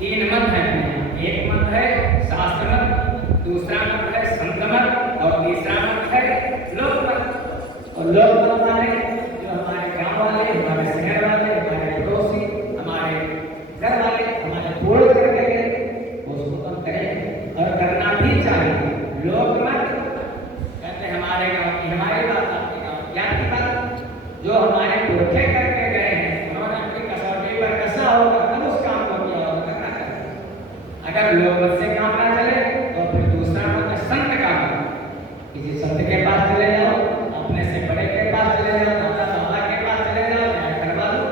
तीन मत है। एक मत है शास्त्र मत, दूसरा मत है संत मत और तीसरा मत है लोक मत। और लोक मत माने जो हमारे गांव वाले, हमारे शहर वाले, हमारे पड़ोसी, हमारे घर वाले, हमारे पूर्ण करके गए उसको हम करें और करना भी चाहिए। लोक मत कहते हमारे गांव की हमारी बात, आपके गांव क्या की बात, जो हमारे पुरखे करके गए हैं उन्होंने अपनी कसौटी पर कसा होगा तब उस काम को किया होगा, करना चाहिए। अगर लोक मत से काम ना चले तो फिर दूसरा मत संत का मत, किसी संत के पास चले जाओ, अपने से बड़े के पास चले जाओ, दादा बाबा के पास चले जाओ, न्याय करवा लो।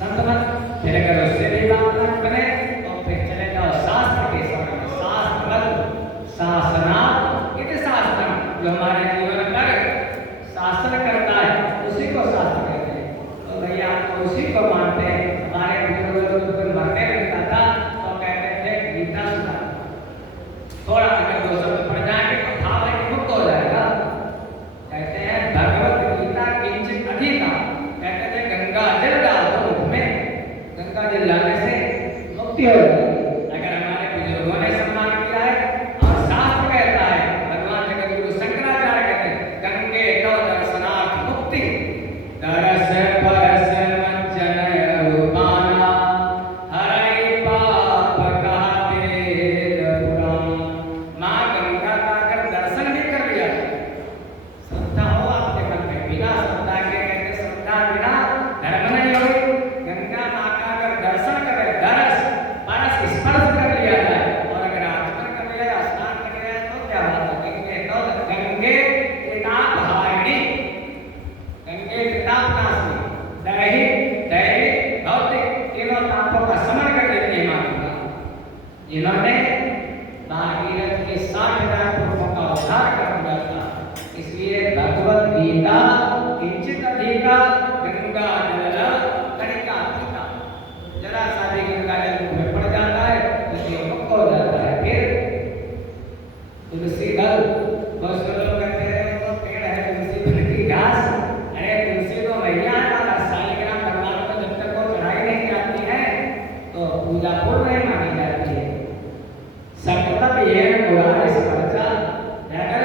संत मत फिर अगर उससे भी बात ना करे तो फिर चले जाओ शास्त्र के शरण। शास्त्र मत शासनात् इति शास्त्रम, जो हमारे जीवन पर शासन करता है उसी को शास्त्र कहते हैं। तो भैया आप उसी को मानते हैं। हमारे बुजुर्ग लोग मरने लगता था तो कहते थे गीता सुना, थोड़ा अगर दो शब्द पढ़ जाएंगे तो भाव है मुक्त हो जाएगा। कहते हैं भगवत गीता किंचित अधिका, कहते थे गंगा जल डाल दो मुख में, गंगा जल डालने से मुक्ति हो जाएगी। अगर हमारे बुजुर्गों ने सम्मान किया है और शास्त्र कहता है, भगवान जगतगुरु शंकराचार्य कहते हैं गंगे तव दर्शनार्थ मुक्ति, दरस परस मज्जनय रूपाना, हरै पाप कहा वेद पुराण। माँ गंगा का अगर दर्शन भी कर लिया, श्रद्धा हो आपके मन में, बिना श्रद्धा के कहते श्रद्धा बिना धर्म नहीं होगी। गंगा माँ का अगर दर्शन करे, दरस परस स्पर्श कर लिया जाए और अगर आचमन कर लिया, स्नान कर लिया तो क्या बात है। गंगे तो गंगे त्रिताप हारिणी, गंगे त्रिताप नाशिनी, दैहिक दैविक भौतिक तीनों तापों का शमन कर देती है माँ गंगा, जिन्होंने भागीरथ के 60,000 पुरुषों का उद्धार कर दिया था। इसलिए भगवत गीता किंचित अधिका गंगा जल कणिका पीता, जरा सा भी गंगा जल मुंह में पड़ जाता है तो ये मुक्त हो जाता है। फिर तुलसी दल, बहुत से लोग कहते हैं वो पेड़ है तुलसी फल की घास, अरे तुलसी तो मैया हमारा शालिग्राम भगवान को जब तक वो चढ़ाई नहीं जाती है तो पूजा पूर्ण नहीं मानी जाती है। सकल येन पुराण स्पर्शा, अगर